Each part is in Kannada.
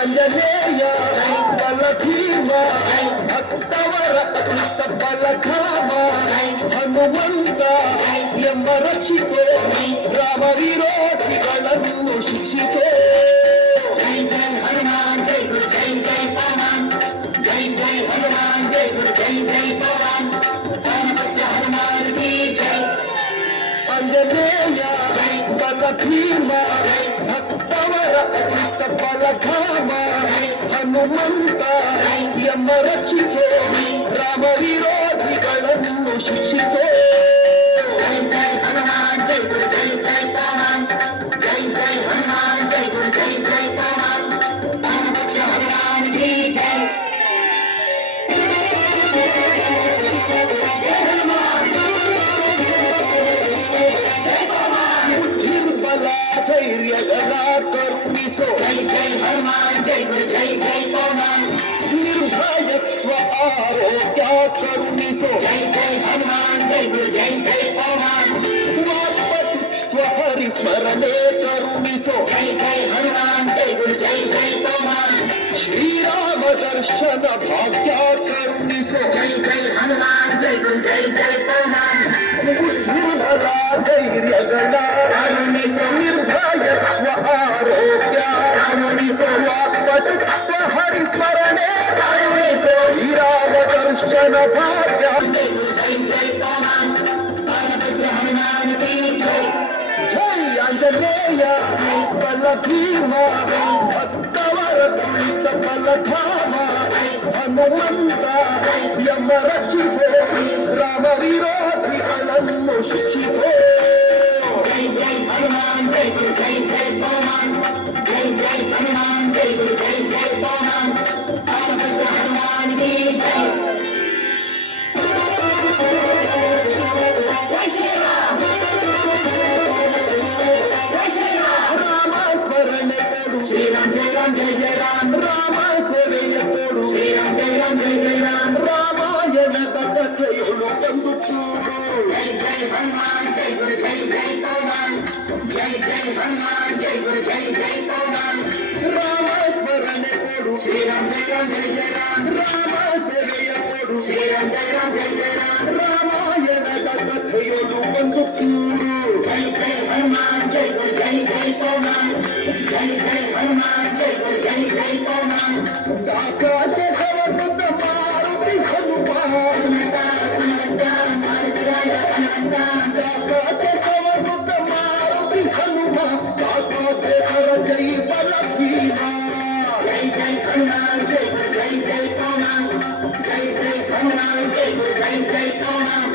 ಆಂಜನೇಯ ಬಲಭೀಮ ಭಕ್ತವರ ಬಲಧಾಮ ಹನುಮಂತ ಎಂಬ ರಕ್ಷಿಸೋ ರಾಮ ವಿರೋಧಿಗಳನ್ನು ಶಿಕ್ಷಿಸೋ जय जय हनुमान जय गुरु जय जय पवन जय जय हनुमान जय गुरु जय जय पवन गणपति हनुमान की जय ಆಂಜನೇಯ ಬಲಭೀಮ ಭಕ್ತವರ ಬಲಧಾಮ ಹನುಮಂತ ಎಂಬ ರಕ್ಷಿಸೋ ರಾಮ ವಿರೋಧಿಗಳನ್ನು ಶಿಕ್ಷಿಸೋ जय जय हनुमान जय गुरु जय जय पवन जय जय हनुमान जय गुरु जय जय पवन गणपति हनुमान की जय जय हनुमान जय पवन ನಿರ್ಬಲ ಧೈರ್ಯಗಳ ಕರುಣಿಸೋ जय जय हनुमान जय गुरु जय जय पवन ನಿರ್ಭಯತ್ವ ಆರೋಗ್ಯ ಕರುಣಿಸೋ जय जय हनुमान जय गुरु जय जय पवन ವಾಕ್ಪಟುತ್ವ ಹರಿಸ್ಮರಣೆ ಕರುಣಿಸೋ जय जय हनुमान जय गुरु जय जय पवन ಶ್ರೀರಾಮ ದರ್ಶನ ಭಾಗ್ಯ ಕರುಣಿಸೋ जय जय हनुमान जय गुरु जय जय पवन ನಿರ್ಮಲ ಧೈರ್ಯಗಳ करुणिसो ನಿರ್ಭಯತ್ವ ಆರೋಗ್ಯ करुणिसो ವಾಕ್ಪಟುತ್ವ ಹರಿಸ್ಮರಣೆ करुणिसो ಶ್ರೀರಾಮ ದರ್ಶನ ಭಾಗ್ಯ जय गुरु जय जय पवन गणपति हनुमान की जय ಜೈ ಆಂಜನೇಯ ಬಲಭೀಮ ಭಕ್ತವರ ತುಳಿತ ಬಲಧಾಮ ಹನುಮಂತ ಎಂಬ ರಕ್ಷಿಸೋ ರಾಮ ವಿರೋಧಿಗಳನ್ನು ಶಿಕ್ಷಿಸೋ जय जय हनुमान जय गुरु जय जय पवन जय जय हनुमान जय गुरु जय जय पवन गणपति हनुमान की जय जय श्री राम जय श्री राम ರಾಮ ಸ್ಮರಣೆ ಕೊಡು श्री राम जय राम जय जय राम ರಾಮ ಸೇವೆಯ ಕೊಡು श्री राम जय राम जय जय राम ರಾಮಾಯಣದ ಕಥೆಯೊಳು ಬಂದು ಕೂಡು जय जय हनुमान जय गुरु जय जय पवन जय जय हनुमान जय गुरु जय जय पवन ರಾಮ ಸ್ಮರಣೆ ಕೊಡು श्री राम जय राम जय जय राम ರಾಮ ಸೇವೆಯ ಕೊಡು श्री राम जय राम जय जय राम ರಾಮಾಯಣದ ಕಥೆಯೊಳು ಬಂದು ಕೂಡು जय जय हनुमान जय गुरु जय जय पवन जय जय हनुमान जय गुरु जय जय पवन ದಾಖಲೆ ಹೊರಟದ ಮಾರುತಿ ಹನುಮ ದಾಖಲೆ ಹೊರಟದ ಮಾರುತಿ ಹನುಮ ದಾಖಲೆ ಹೊರ ಜೈ ಬಲಭೀಮ जय जय हनुमान जय गुरु जय जय पवन जय जय हनुमान जय गुरु जय जय पवन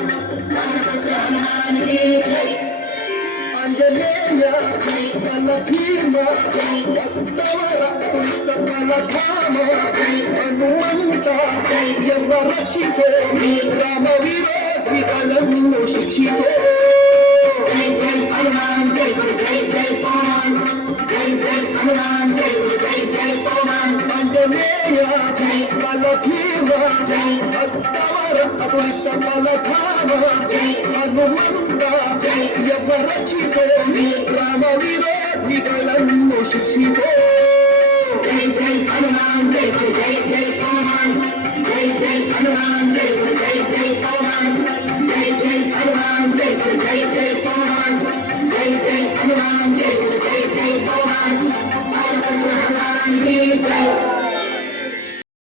गणपति हनुमान की जय ಆಂಜನೇಯ ಬಲಭೀಮ ಭಕ್ತವರ ತುಳಿತ ಬಲಧಾಮ ಹನುಮಂತ ಎಂಬ ರಕ್ಷಿಸೋ ರಾಮ ವಿರೋಧಿಗಳನ್ನು ಶಿಕ್ಷಿಸೋ जय जय हनुमान जय गुरु जय जय पवन जय जय हनुमान जय गुरु जय जय पवन ಆಂಜನೇಯ ಬಲಭೀಮ ಭಕ್ತವರ ತುಳಿತ ಬಲಧಾಮ ಹನುಮಂತ ಎಂಬ ರಕ್ಷಿಸೋ ರಾಮ ವಿರೋಧಿಗಳನ್ನು ಶಿಕ್ಷಿಸೋ जय जय